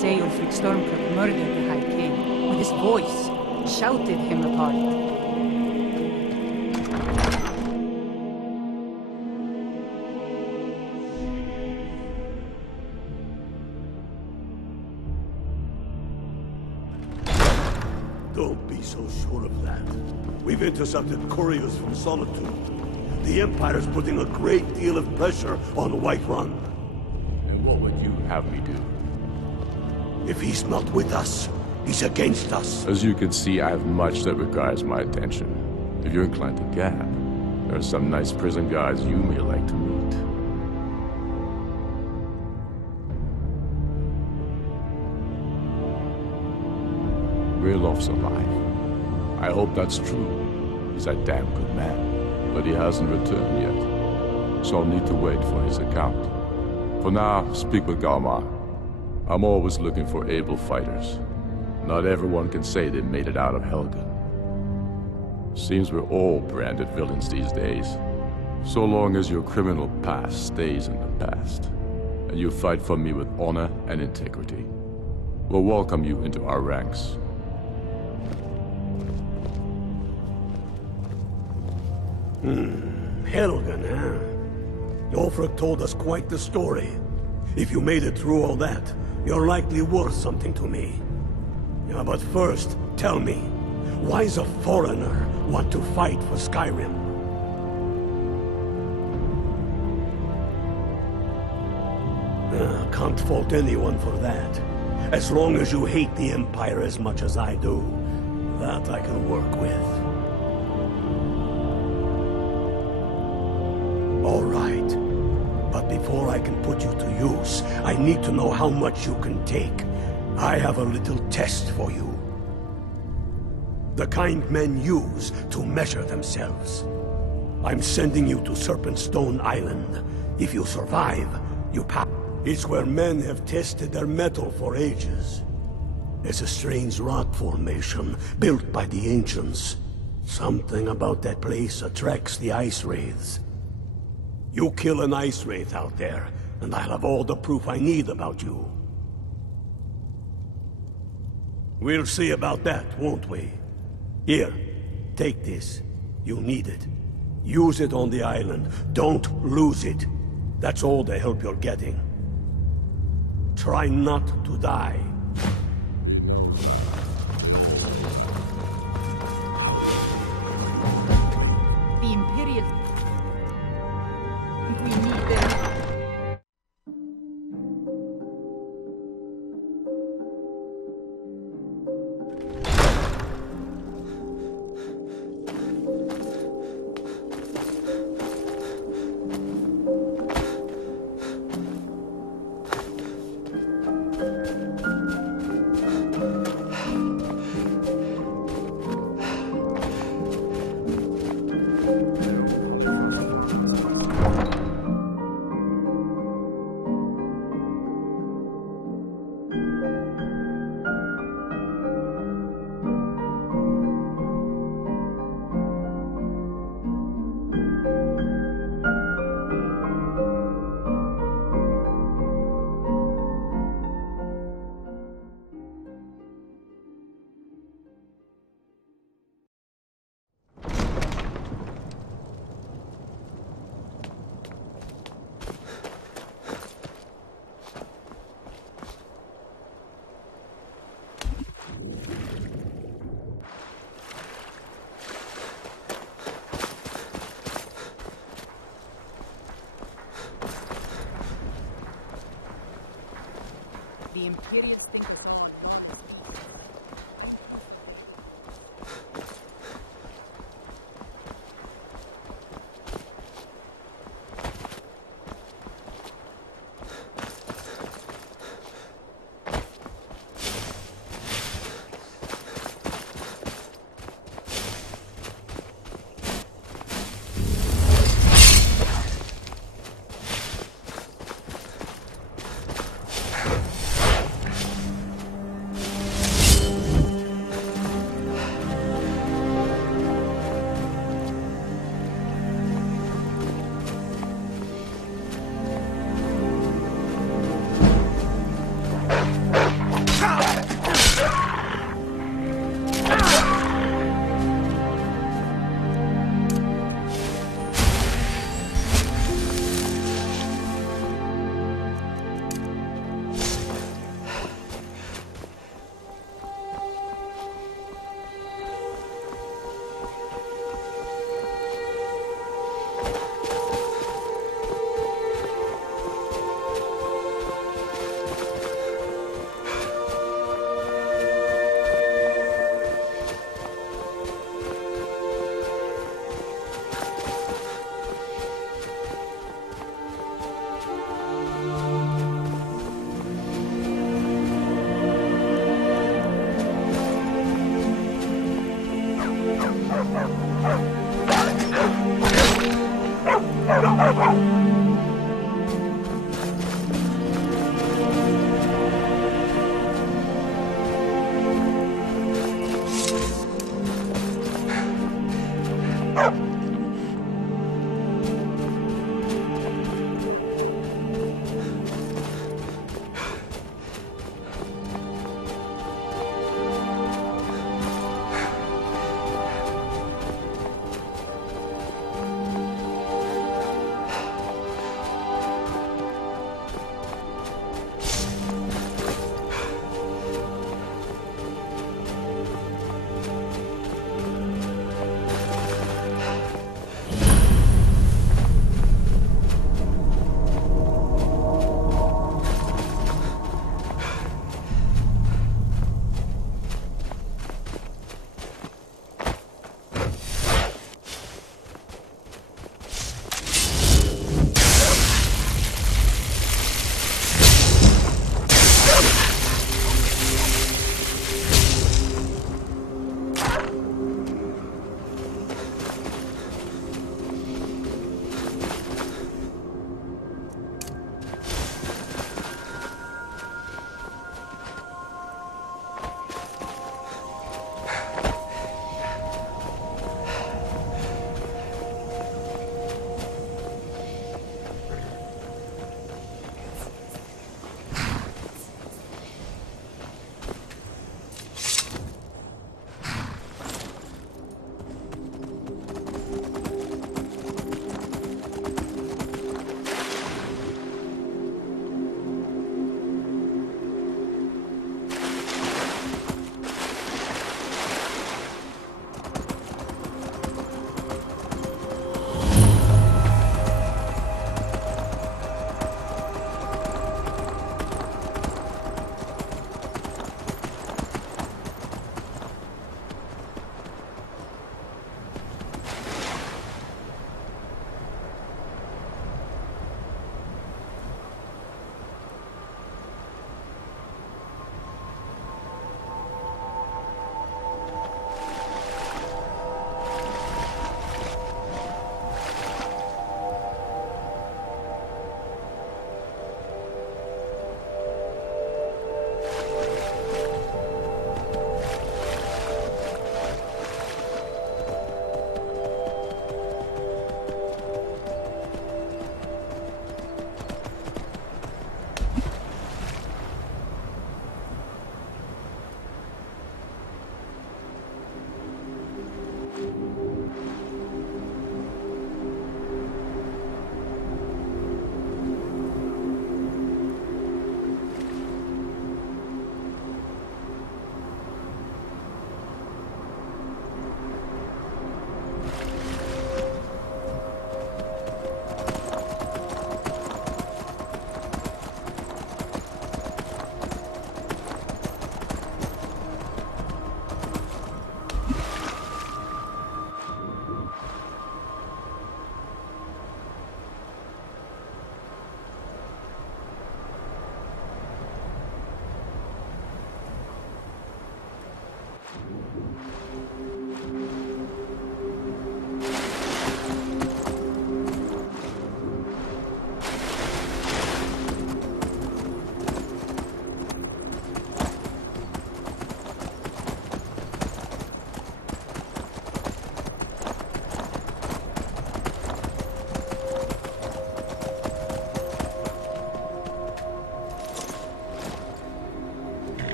say Ulfric Stormcloak murdered the High King. With his voice, shouted him apart. Don't be so sure of that. We've intercepted couriers from Solitude. The Empire's putting a great deal of pressure on Whiterun. And what would you have me do? If he's not with us, he's against us. As you can see, I have much that requires my attention. If you're inclined to gab, there are some nice prison guards you may like to meet. Railof's alive. I hope that's true. He's a damn good man, but he hasn't returned yet. So I'll need to wait for his account. For now, speak with Galmar. I'm always looking for able fighters. Not everyone can say they made it out of Helgen. Seems we're all branded villains these days. So long as your criminal past stays in the past, and you fight for me with honor and integrity, we'll welcome you into our ranks. Helgen, huh? Ulfric told us quite the story. If you made it through all that, you're likely worth something to me. Yeah, but first, tell me, why does a foreigner want to fight for Skyrim? Can't fault anyone for that. As long as you hate the Empire as much as I do, that I can work with. All right. But before I can put you to use, I need to know how much you can take. I have a little test for you. The kind men use to measure themselves. I'm sending you to Serpentstone Island. If you survive, you pass. It's where men have tested their metal for ages. It's a strange rock formation built by the ancients. Something about that place attracts the ice wraiths. You kill an ice wraith out there, and I'll have all the proof I need about you. We'll see about that, won't we? Here, take this. You need it. Use it on the island. Don't lose it. That's all the help you're getting. Try not to die. The Imperial... We need them. The Imperials think us all.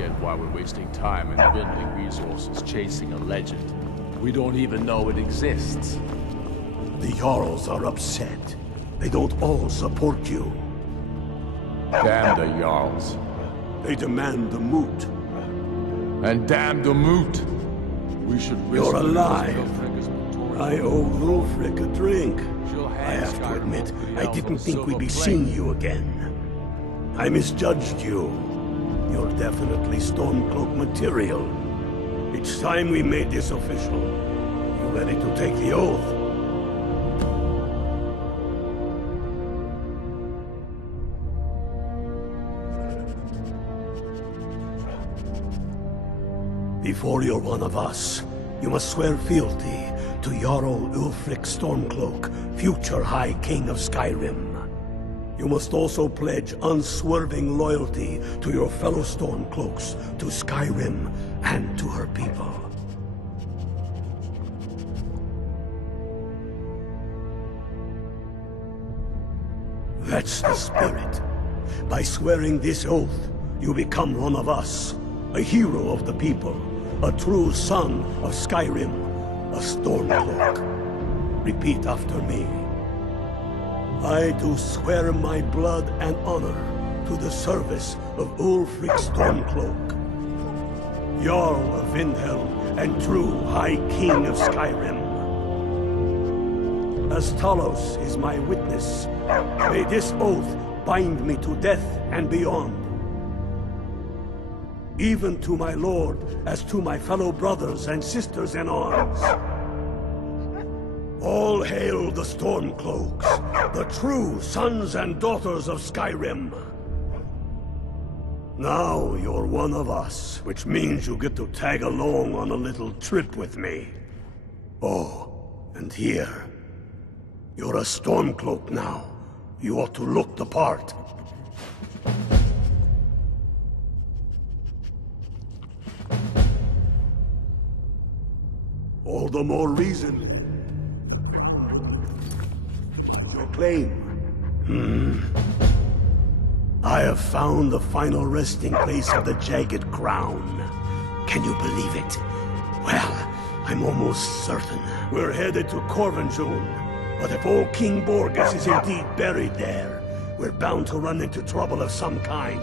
get why we're wasting time and dwindling resources chasing a legend. We don't even know it exists. The Jarls are upset. They don't all support you. Damn the Jarls. They demand the moot. And damn the moot. We should risk. You're alive. I owe Ulfric a drink. I have to admit, I didn't think we'd be seeing you again. I misjudged you. You're definitely Stormcloak material. It's time we made this official. You ready to take the oath? Before you're one of us, you must swear fealty to Jarl Ulfric Stormcloak, future High King of Skyrim. You must also pledge unswerving loyalty to your fellow Stormcloaks, to Skyrim, and to her people. That's the spirit. By swearing this oath, you become one of us, a hero of the people, a true son of Skyrim, a Stormcloak. Repeat after me. I do swear my blood and honor to the service of Ulfric Stormcloak, Jarl of Windhelm and true High King of Skyrim. As Talos is my witness, may this oath bind me to death and beyond. Even to my lord, as to my fellow brothers and sisters in arms. All hail the Stormcloaks, the true sons and daughters of Skyrim. Now you're one of us, which means you get to tag along on a little trip with me. Oh, and here. You're a Stormcloak now. You ought to look the part. All the more reason. Your claim. I have found the final resting place of the Jagged Crown. Can you believe it? Well, I'm almost certain. We're headed to Corvinjune. But if old King Borgus is indeed buried there, we're bound to run into trouble of some kind.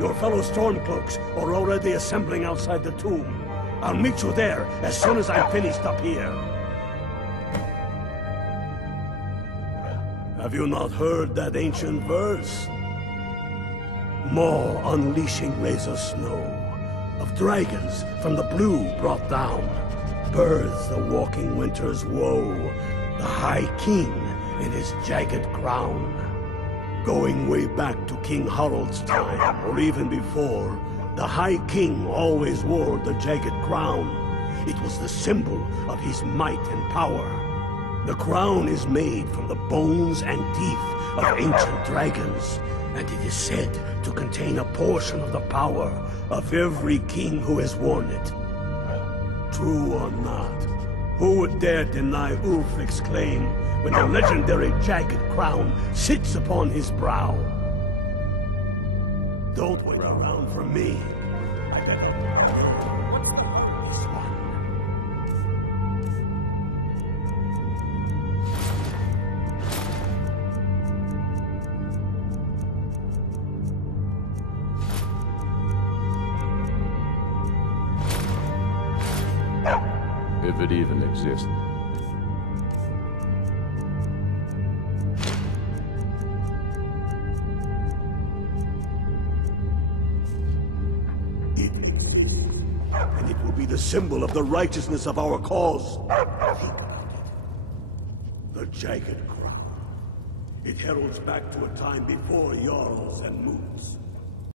Your fellow Stormcloaks are already assembling outside the tomb. I'll meet you there as soon as I'm finished up here. Have you not heard that ancient verse? Maw unleashing rays of snow, of dragons from the blue brought down, births the walking winter's woe, the High King in his jagged crown. Going way back to King Harald's time, or even before, the High King always wore the jagged crown. It was the symbol of his might and power. The crown is made from the bones and teeth of ancient dragons, and it is said to contain a portion of the power of every king who has worn it. True or not, who would dare deny Ulfric's claim when the legendary jagged crown sits upon his brow? Don't wait around for me. What's this one? If it even exists. And it will be the symbol of the righteousness of our cause. The Jagged Crown. It heralds back to a time before Jarls and Moots.